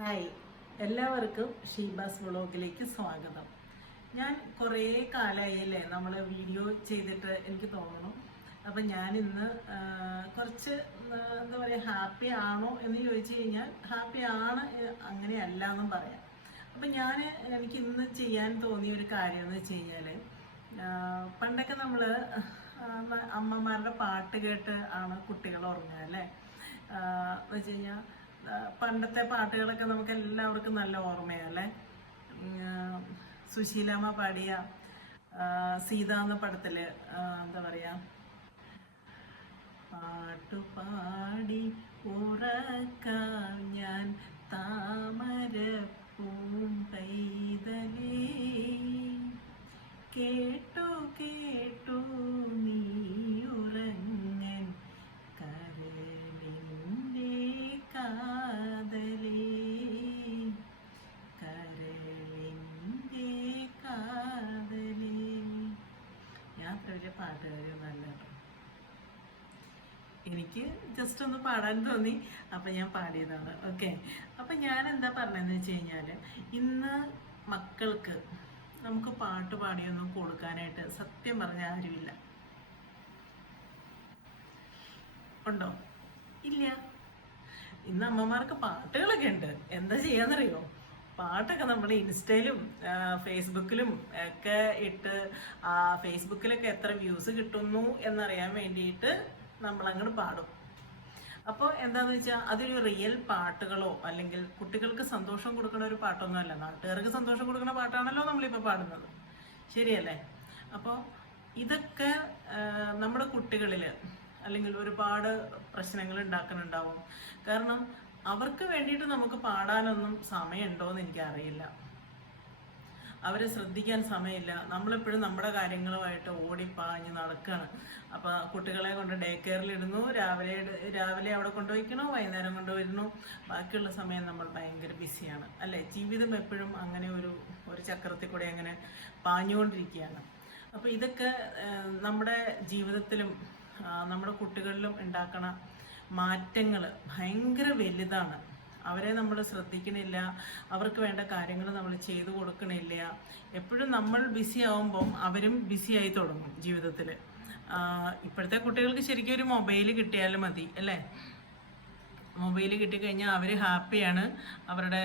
Hi, എല്ലാവർക്കും ഷീബാസ് വ്ളോഗിലേക്ക് സ്വാഗതം. ഞാൻ കുറേ കാലമായില്ലേ നമ്മൾ വീഡിയോ ചെയ്തിട്ട് എനിക്ക് തോന്നണം. അപ്പം ഞാനിന്ന് കുറച്ച് എന്താ പറയുക, ഹാപ്പി ആണോ എന്ന് ചോദിച്ചു കഴിഞ്ഞാൽ ഹാപ്പി ആണ്, അങ്ങനെയല്ല എന്നും പറയാം. അപ്പം എനിക്ക് ഇന്ന് ചെയ്യാൻ തോന്നിയ ഒരു കാര്യം എന്ന് വെച്ച് കഴിഞ്ഞാൽ, പണ്ടൊക്കെ നമ്മൾ അമ്മമാരുടെ പാട്ട് കേട്ട് ആണ് കുട്ടികൾ ഉറങ്ങുക അല്ലേ. എന്ന് വെച്ച് കഴിഞ്ഞാൽ പണ്ടത്തെ പാട്ടുകളൊക്കെ നമുക്ക് എല്ലാവർക്കും നല്ല ഓർമ്മയല്ലേ. സുശീലാമ്മ പാടിയ സീത എന്ന പടത്തില് എന്താ പറയാ, പാട്ടുപാടി ഉറക്കാൻ ഞാൻ താമര പൂമ്പൈതലേ, കേട്ടു കേട്ടു നീ ഉറങ്ങൻ കരളിൻ്റെ കാതലേ, കരളിൻ്റെ കാതലേ. ഞാൻ അത്ര വലിയ പാട്ടുകാരിയൊന്നല്ല കേട്ടോ, എനിക്ക് ജസ്റ്റ് ഒന്ന് പാടാൻ തോന്നി, അപ്പം ഞാൻ പാടിയതാണ്. ഓക്കെ, അപ്പം ഞാൻ എന്താ പറഞ്ഞതെന്ന് വെച്ച് കഴിഞ്ഞാൽ, ഇന്ന് മക്കൾക്ക് നമുക്ക് പാട്ട് പാടിയൊന്നും കൊടുക്കാനായിട്ട് സത്യം പറഞ്ഞ ആരുമില്ല. ഉണ്ടോ? ഇല്ല. ഇന്ന് അമ്മമാർക്ക് പാട്ടുകളൊക്കെ ഉണ്ട്, എന്താ ചെയ്യാന്നറിയോ? പാട്ടൊക്കെ നമ്മൾ ഇൻസ്റ്റയിലും ഫേസ്ബുക്കിലും ഒക്കെ ഇട്ട്, ഫേസ്ബുക്കിലൊക്കെ എത്ര വ്യൂസ് കിട്ടുന്നു എന്നറിയാൻ വേണ്ടിയിട്ട് നമ്മളങ്ങോട്ട് പാടും. അപ്പോൾ എന്താണെന്ന് വെച്ചാൽ അതൊരു റിയൽ പാട്ടുകളോ അല്ലെങ്കിൽ കുട്ടികൾക്ക് സന്തോഷം കൊടുക്കുന്ന ഒരു പാട്ടൊന്നും അല്ല, നാട്ടുകാർക്ക് സന്തോഷം കൊടുക്കുന്ന പാട്ടാണല്ലോ നമ്മളിപ്പോൾ പാടുന്നത്, ശരിയല്ലേ? അപ്പോൾ ഇതൊക്കെ നമ്മുടെ കുട്ടികളിൽ അല്ലെങ്കിൽ ഒരുപാട് പ്രശ്നങ്ങൾ ഉണ്ടാക്കുന്നുണ്ടാവും. കാരണം അവർക്ക് വേണ്ടിയിട്ട് നമുക്ക് പാടാനൊന്നും സമയമുണ്ടോയെന്ന് എനിക്കറിയില്ല. അവരെ ശ്രദ്ധിക്കാൻ സമയമില്ല. നമ്മളെപ്പോഴും നമ്മുടെ കാര്യങ്ങളുമായിട്ട് ഓടിപ്പാഞ്ഞ് നടക്കുകയാണ്. അപ്പോൾ കുട്ടികളെ കൊണ്ട് ഡേ കെയറിലിടുന്നു, രാവിലെ അവിടെ കൊണ്ടുപോയിക്കണോ, വൈകുന്നേരം കൊണ്ടുവരുന്നു, ബാക്കിയുള്ള സമയം നമ്മൾ ഭയങ്കര ബിസിയാണ് അല്ലേ. ജീവിതം എപ്പോഴും അങ്ങനെ ഒരു ചക്രത്തിൽ കൂടെ അങ്ങനെ പാഞ്ഞുകൊണ്ടിരിക്കുകയാണ്. അപ്പോൾ ഇതൊക്കെ നമ്മുടെ ജീവിതത്തിലും നമ്മുടെ കുട്ടികളിലും ഉണ്ടാക്കണ മാറ്റങ്ങൾ ഭയങ്കര വലുതാണ്. അവരെ നമ്മൾ ശ്രദ്ധിക്കണില്ല, അവർക്ക് വേണ്ട കാര്യങ്ങൾ നമ്മൾ ചെയ്തു കൊടുക്കണില്ല. എപ്പോഴും നമ്മൾ ബിസി ആവുമ്പം അവരും ബിസിയായി തുടങ്ങും ജീവിതത്തിൽ. ഇപ്പോഴത്തെ കുട്ടികൾക്ക് ശരിക്കും ഒരു മൊബൈൽ കിട്ടിയാലും മതി അല്ലേ. മൊബൈൽ കിട്ടിക്കഴിഞ്ഞാൽ അവർ ഹാപ്പിയാണ്. അവരുടെ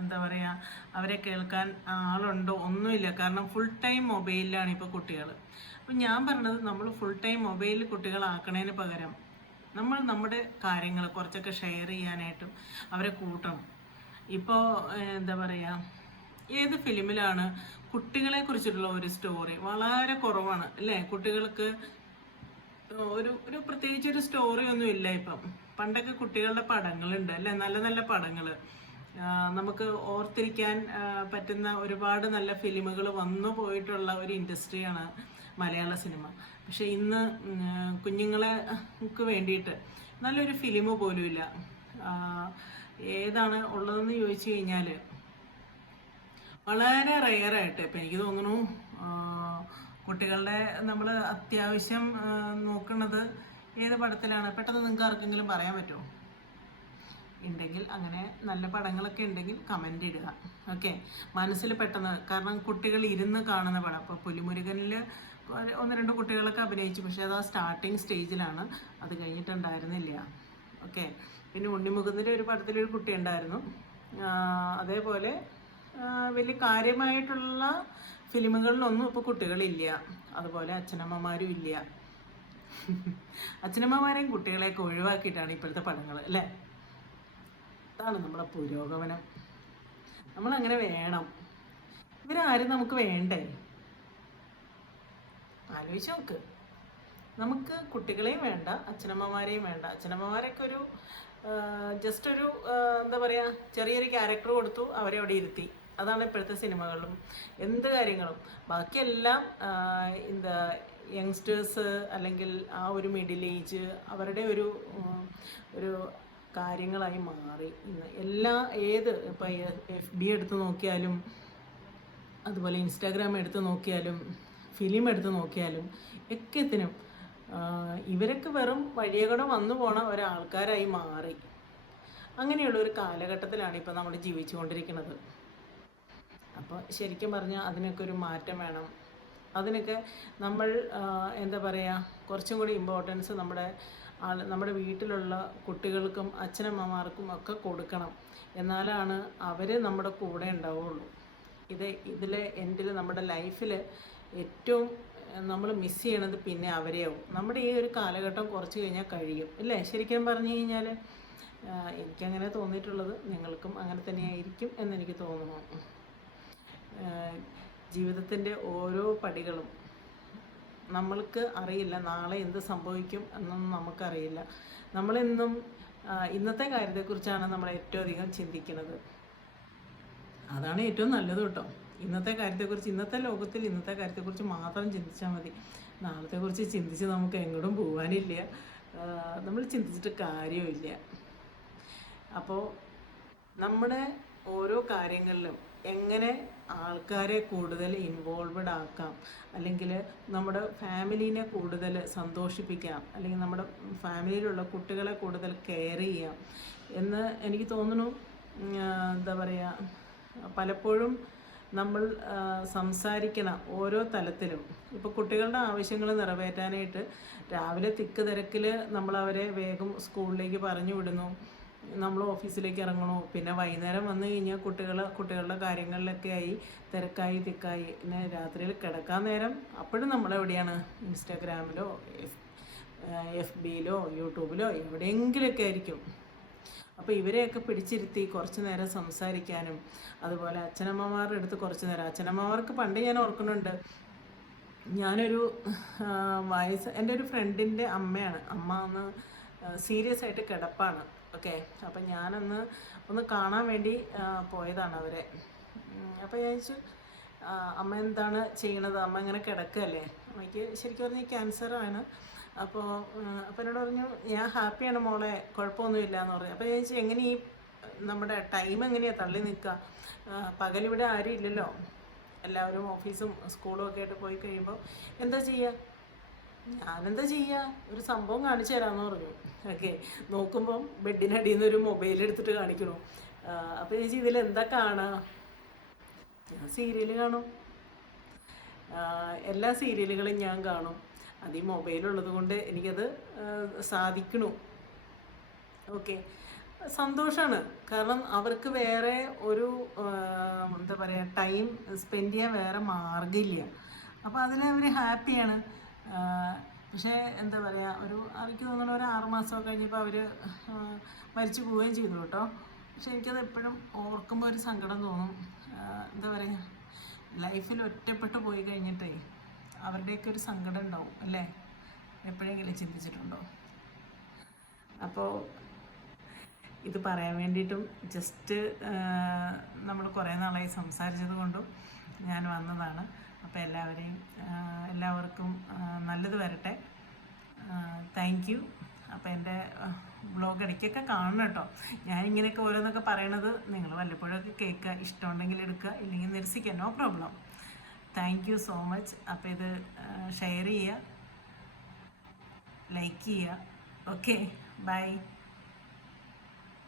എന്താ പറയുക, അവരെ കേൾക്കാൻ ആളുണ്ടോ ഒന്നുമില്ല. കാരണം ഫുൾ ടൈം മൊബൈലിലാണ് ഇപ്പോൾ കുട്ടികൾ. അപ്പം ഞാൻ പറഞ്ഞത്, നമ്മൾ ഫുൾ ടൈം മൊബൈലിൽ കുട്ടികളാക്കണതിന് പകരം നമ്മൾ നമ്മുടെ കാര്യങ്ങൾ കുറച്ചൊക്കെ ഷെയർ ചെയ്യാനായിട്ടും അവരെ കൂട്ടണം. ഇപ്പോൾ എന്താ പറയുക, ഏത് ഫിലിമിലാണ് കുട്ടികളെ കുറിച്ചിട്ടുള്ള ഒരു സ്റ്റോറി? വളരെ കുറവാണ് അല്ലേ. കുട്ടികൾക്ക് ഒരു പ്രത്യേകിച്ചൊരു സ്റ്റോറി ഒന്നും ഇല്ല ഇപ്പം. പണ്ടൊക്കെ കുട്ടികളുടെ പടങ്ങളുണ്ട് അല്ലേ, നല്ല നല്ല പടങ്ങൾ, നമുക്ക് ഓർത്തിരിക്കാൻ പറ്റുന്ന ഒരുപാട് നല്ല ഫിലിമുകൾ വന്നു പോയിട്ടുള്ള ഒരു ഇൻഡസ്ട്രിയാണ് മലയാള സിനിമ. പക്ഷെ ഇന്ന് കുഞ്ഞുങ്ങൾക്ക് വേണ്ടിയിട്ട് നല്ലൊരു ഫിലിം പോലും ഇല്ല. ഏതാണ് ഉള്ളതെന്ന് ചോദിച്ചു കഴിഞ്ഞാൽ വളരെ റെയറായിട്ട്, ഇപ്പം എനിക്ക് തോന്നുന്നു കുട്ടികളുടെ നമ്മൾ അത്യാവശ്യം നോക്കുന്നത് ഏത് പടത്തിലാണ്? പെട്ടെന്ന് നിങ്ങൾക്ക് ആർക്കെങ്കിലും പറയാൻ പറ്റുമോ? ഉണ്ടെങ്കിൽ, അങ്ങനെ നല്ല പടങ്ങളൊക്കെ ഉണ്ടെങ്കിൽ കമൻ്റ് ഇടുക. ഓക്കെ, മനസ്സിൽ പെട്ടെന്ന്, കാരണം കുട്ടികൾ ഇരുന്ന് കാണുന്ന പടം. ഇപ്പോൾ പുലിമുരുകനിൽ 1-2 കുട്ടികളൊക്കെ അഭിനയിച്ചു, പക്ഷേ അത് ആ സ്റ്റാർട്ടിങ് സ്റ്റേജിലാണ്, അത് കഴിഞ്ഞിട്ടുണ്ടായിരുന്നില്ല. ഓക്കെ, പിന്നെ ഉണ്ണിമുകുന്ദൻ്റെ ഒരു പടത്തിലൊരു കുട്ടി ഉണ്ടായിരുന്നു. അതേപോലെ വലിയ കാര്യമായിട്ടുള്ള ഫിലിമുകളിലൊന്നും ഇപ്പോൾ കുട്ടികളില്ല. അതുപോലെ അച്ഛനമ്മമാരും ഇല്ല. അച്ഛനമ്മമാരെയും കുട്ടികളെയൊക്കെ ഒഴിവാക്കിയിട്ടാണ് ഇപ്പോഴത്തെ പടങ്ങൾ അല്ലേ. അതാണ് നമ്മളെ പുരോഗമനം. നമ്മളങ്ങനെ വേണം. ഇവരാരും നമുക്ക് വേണ്ടേ? ആലോചിച്ച് നോക്ക്. നമുക്ക് കുട്ടികളെയും വേണ്ട, അച്ഛനമ്മമാരെയും വേണ്ട. അച്ഛനമ്മമാരൊക്കെ ഒരു ജസ്റ്റ് ഒരു എന്താ പറയുക, ചെറിയൊരു ക്യാരക്ടർ കൊടുത്തു, അവരെ അവിടെ ഇരുത്തി. അതാണ് ഇപ്പോഴത്തെ സിനിമകളിലും എന്ത് കാര്യങ്ങളും. ബാക്കിയെല്ലാം എന്താ യങ്സ്റ്റേഴ്സ് അല്ലെങ്കിൽ ആ ഒരു മിഡിൽ ഏജ്, അവരുടെ ഒരു കാര്യങ്ങളായി മാറി ഇന്ന്. ഇപ്പോൾ FB എടുത്ത് നോക്കിയാലും, അതുപോലെ ഇൻസ്റ്റാഗ്രാം എടുത്ത് നോക്കിയാലും, ഫിലിം എടുത്ത് നോക്കിയാലും ഒക്കെത്തിനും ഇവരൊക്കെ വെറും വഴിയകൂടെ വന്നു പോണ ഒരാൾക്കാരായി മാറി. അങ്ങനെയുള്ള ഒരു കാലഘട്ടത്തിലാണ് ഇപ്പോൾ നമ്മൾ ജീവിച്ചുകൊണ്ടിരിക്കുന്നത്. അപ്പോൾ ശരിക്കും പറഞ്ഞാൽ അതിനൊക്കെ ഒരു മാറ്റം വേണം. അതിനൊക്കെ നമ്മൾ എന്താ പറയുക, കുറച്ചും കൂടി ഇമ്പോർട്ടൻസ് നമ്മുടെ വീട്ടിലുള്ള കുട്ടികൾക്കും അച്ഛനമ്മമാർക്കും ഒക്കെ കൊടുക്കണം. എന്നാലാണ് അവർ നമ്മുടെ കൂടെ ഉണ്ടാവുള്ളൂ. ഇതിലെ എൻഡിൽ നമ്മുടെ ലൈഫിൽ ഏറ്റവും നമ്മൾ മിസ് ചെയ്യണത് പിന്നെ അവരെയാവും. നമ്മുടെ ഈ ഒരു കാലഘട്ടം കുറച്ച് കഴിഞ്ഞാൽ കഴിയും, ഇല്ലേ? ശരിക്കും പറഞ്ഞു കഴിഞ്ഞാൽ എനിക്കങ്ങനെ തോന്നിയിട്ടുള്ളത്, നിങ്ങൾക്കും അങ്ങനെ തന്നെയായിരിക്കും എന്നെനിക്ക് തോന്നുന്നു. ജീവിതത്തിൻ്റെ ഓരോ പടികളും നമ്മൾക്ക് അറിയില്ല, നാളെ എന്ത് സംഭവിക്കും എന്നൊന്നും നമുക്കറിയില്ല. നമ്മളെന്നും ഇന്നത്തെ കാര്യത്തെക്കുറിച്ചാണ് നമ്മൾ ഏറ്റവും അധികം ചിന്തിക്കുന്നത്. അതാണ് ഏറ്റവും നല്ലത് കേട്ടോ. ഇന്നത്തെ കാര്യത്തെക്കുറിച്ച്, ഇന്നത്തെ ലോകത്തിൽ ഇന്നത്തെ കാര്യത്തെക്കുറിച്ച് മാത്രം ചിന്തിച്ചാൽ മതി. നാളത്തെക്കുറിച്ച് ചിന്തിച്ച് നമുക്ക് എങ്ങോട്ടും പോകാനില്ല, നമ്മൾ ചിന്തിച്ചിട്ട് കാര്യമില്ല. അപ്പോൾ നമ്മുടെ ഓരോ കാര്യങ്ങളിലും എങ്ങനെ ആൾക്കാരെ കൂടുതൽ ഇൻവോൾവഡ് ആക്കാം, അല്ലെങ്കിൽ നമ്മുടെ ഫാമിലീനെ കൂടുതൽ സന്തോഷിപ്പിക്കാം, അല്ലെങ്കിൽ നമ്മുടെ ഫാമിലിയിലുള്ള കുട്ടികളെ കൂടുതൽ കെയർ ചെയ്യാം എന്ന് എനിക്ക് തോന്നുന്നു. എന്താ പറയുക, പലപ്പോഴും നമ്മൾ സംസാരിക്കണം ഓരോ തലത്തിലും. ഇപ്പോൾ കുട്ടികളുടെ ആവശ്യങ്ങൾ നിറവേറ്റാനായിട്ട് രാവിലെ തിക്ക് തിരക്കിൽ നമ്മളവരെ വേഗം സ്കൂളിലേക്ക് പറഞ്ഞു വിടുന്നു, നമ്മൾ ഓഫീസിലേക്ക് ഇറങ്ങണു. പിന്നെ വൈകുന്നേരം വന്നു കഴിഞ്ഞാൽ കുട്ടികളുടെ കാര്യങ്ങളിലൊക്കെ ആയി തിരക്കായി തിക്കായി. പിന്നെ രാത്രിയിൽ കിടക്കാൻ നേരം അപ്പോഴും നമ്മളെവിടെയാണ്? ഇൻസ്റ്റാഗ്രാമിലോ FBയിലോ യൂട്യൂബിലോ എവിടെയെങ്കിലുമൊക്കെ ആയിരിക്കും. അപ്പോൾ ഇവരെയൊക്കെ പിടിച്ചിരുത്തി കുറച്ച് നേരം സംസാരിക്കാനും, അതുപോലെ അച്ഛനമ്മമാരുടെ അടുത്ത് കുറച്ച് നേരം, അച്ഛനമ്മമാർക്ക് പണ്ട് ഞാൻ ഓർക്കുന്നുണ്ട്, ഞാനൊരു എൻ്റെ ഒരു ഫ്രണ്ടിൻ്റെ അമ്മയാണ്. അമ്മ ഒന്ന് സീരിയസ് ആയിട്ട് കിടപ്പാണ്. ഓക്കെ, അപ്പം ഞാനൊന്ന് കാണാൻ വേണ്ടി പോയതാണ് അവരെ. അപ്പോൾ ഞാൻ ചോദിച്ചു, അമ്മ എന്താണ് ചെയ്യണത്? അമ്മ ഇങ്ങനെ കിടക്കുകയല്ലേ, അമ്മയ്ക്ക് ശരിക്കും പറഞ്ഞാൽ ക്യാൻസറാണ്. അപ്പോൾ എന്നോട് പറഞ്ഞു, ഞാൻ ഹാപ്പിയാണ് മോളെ, കുഴപ്പമൊന്നുമില്ല എന്ന് പറഞ്ഞു. അപ്പോൾ ഞാൻ ചോദിച്ചു, എങ്ങനെ ഈ നമ്മുടെ ടൈം എങ്ങനെയാണ് തള്ളി നിൽക്കുക? പകലിവിടെ ആരും ഇല്ലല്ലോ, എല്ലാവരും ഓഫീസും സ്കൂളും ഒക്കെ ആയിട്ട് പോയി കഴിയുമ്പോൾ എന്താ ചെയ്യുക? ഞാനെന്താ ചെയ്യുക, ഒരു സംഭവം കാണിച്ചു തരാമെന്ന് പറഞ്ഞു. ഓക്കെ, നോക്കുമ്പം ബെഡിനടിയിൽ നിന്ന് ഒരു മൊബൈൽ എടുത്തിട്ട് കാണിക്കണു. അപ്പോൾ ഞാൻ ഇതിലെന്താ കാണുക? ഞാൻ സീരിയൽ കാണും, എല്ലാ സീരിയലുകളും ഞാൻ കാണും. അത് ഈ മൊബൈലുള്ളത് കൊണ്ട് എനിക്കത് സാധിക്കണു. ഓക്കെ, സന്തോഷമാണ്. കാരണം അവർക്ക് വേറെ ഒരു എന്താ പറയുക, ടൈം സ്പെൻഡ് ചെയ്യാൻ വേറെ മാർഗ്ഗമില്ല. അപ്പോൾ അതിലവർ ഹാപ്പിയാണ്. പക്ഷേ എന്താ പറയുക, എനിക്ക് തോന്നുന്നു ഒരു 6 മാസമൊക്കെ കഴിഞ്ഞപ്പോൾ അവർ മരിച്ചു പോവുകയും ചെയ്തു കേട്ടോ. പക്ഷെ എനിക്കത് എപ്പോഴും ഓർക്കുമ്പോൾ ഒരു സങ്കടം തോന്നും. എന്താ പറയുക, ലൈഫിൽ ഒറ്റപ്പെട്ടു പോയി കഴിഞ്ഞിട്ടേ അവരുടെയൊക്കെ ഒരു സങ്കടം ഉണ്ടാവും, അല്ലേ? എപ്പോഴെങ്കിലും ചിന്തിച്ചിട്ടുണ്ടോ? അപ്പോൾ ഇത് പറയാൻ വേണ്ടിയിട്ടും ജസ്റ്റ് നമ്മൾ കുറേ നാളായി സംസാരിച്ചത് കൊണ്ടും ഞാൻ വന്നതാണ്. അപ്പോൾ എല്ലാവർക്കും നല്ലത് വരട്ടെ. Thank you. അപ്പോൾ എൻ്റെ വ്ളോഗ് ഇടയ്ക്കൊക്കെ കാണണം കേട്ടോ. ഞാനിങ്ങനെയൊക്കെ ഓരോന്നൊക്കെ പറയണത് നിങ്ങൾ വല്ലപ്പോഴൊക്കെ കേൾക്കുക, ഇഷ്ടമുണ്ടെങ്കിൽ എടുക്കുക, ഇല്ലെങ്കിൽ നിരസിക്കുക, no problem. Thank you so much. അപ്പോൾ ഇത് ഷെയർ ചെയ്യുക, ലൈക്ക് ചെയ്യുക. Okay, by.